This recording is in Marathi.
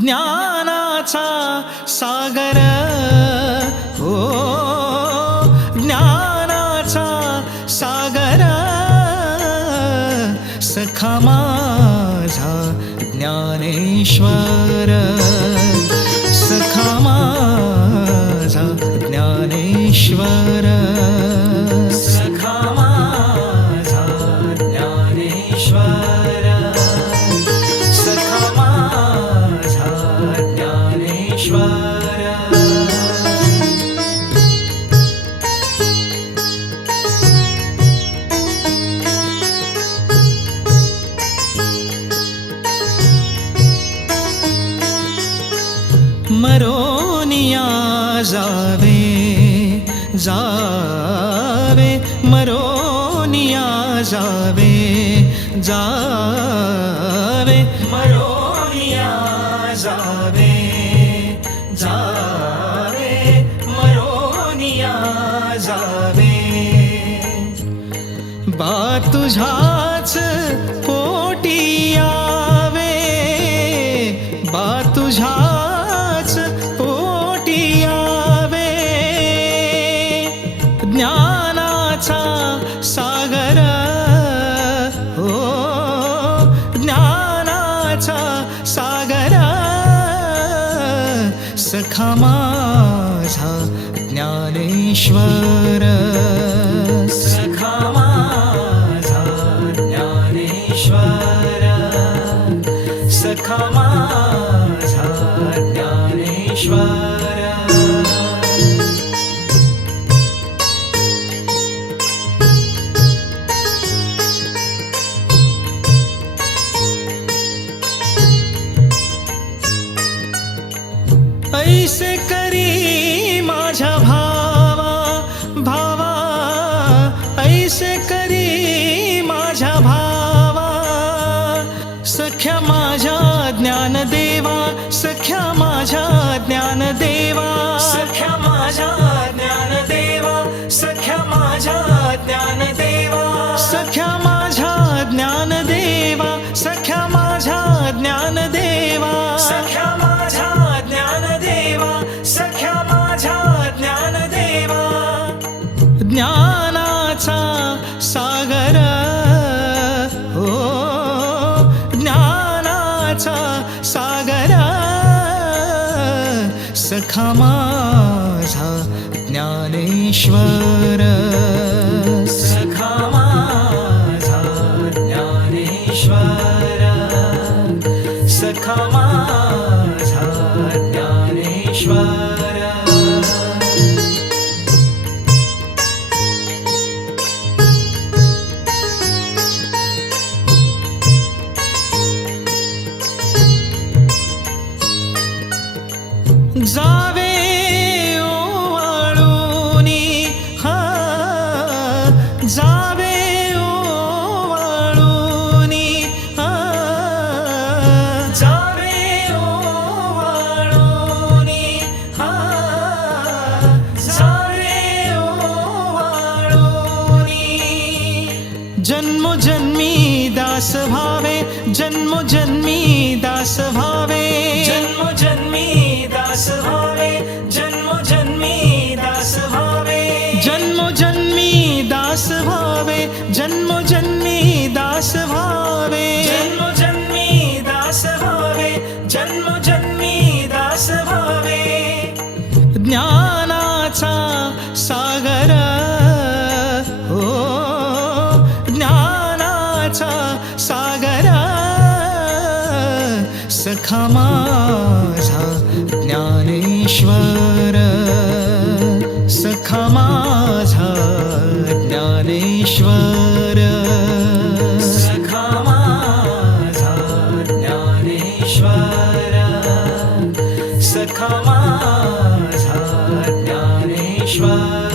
ज्ञानाचा सागर. हो ज्ञानाचा सागर. सखा माझा ज्ञानेश्वर. मरोनिया जावे जावे मरोवे मरोनया जावे जावे वे मरोनिया जावे बा तुझाच ज्ञानाचा सागर सखा माझा ज्ञानेश्वर. सखा माझा ज्ञानेश्वर. सखा माझा ज्ञानेश्वर. सख्या माझ्या ज्ञानदेवा सख्या माझ्या ज्ञानदेवा सख्या माझ्या ज्ञान सखा माझा ज्ञानेश्वर. सखा माझा ज्ञानेश्वर. सखा जावे ओवाळूनी हा जावे जन्मोजन्मी दास भावे जन्मोजन्मी दास भावे। जन्मोजन्मी दास भावे जन्म माझा ज्ञानेश्वर. सखा माझा ज्ञानेश्वर. सखा माझा ज्ञानेश्वर. सखा माझा ज्ञानेश्वर.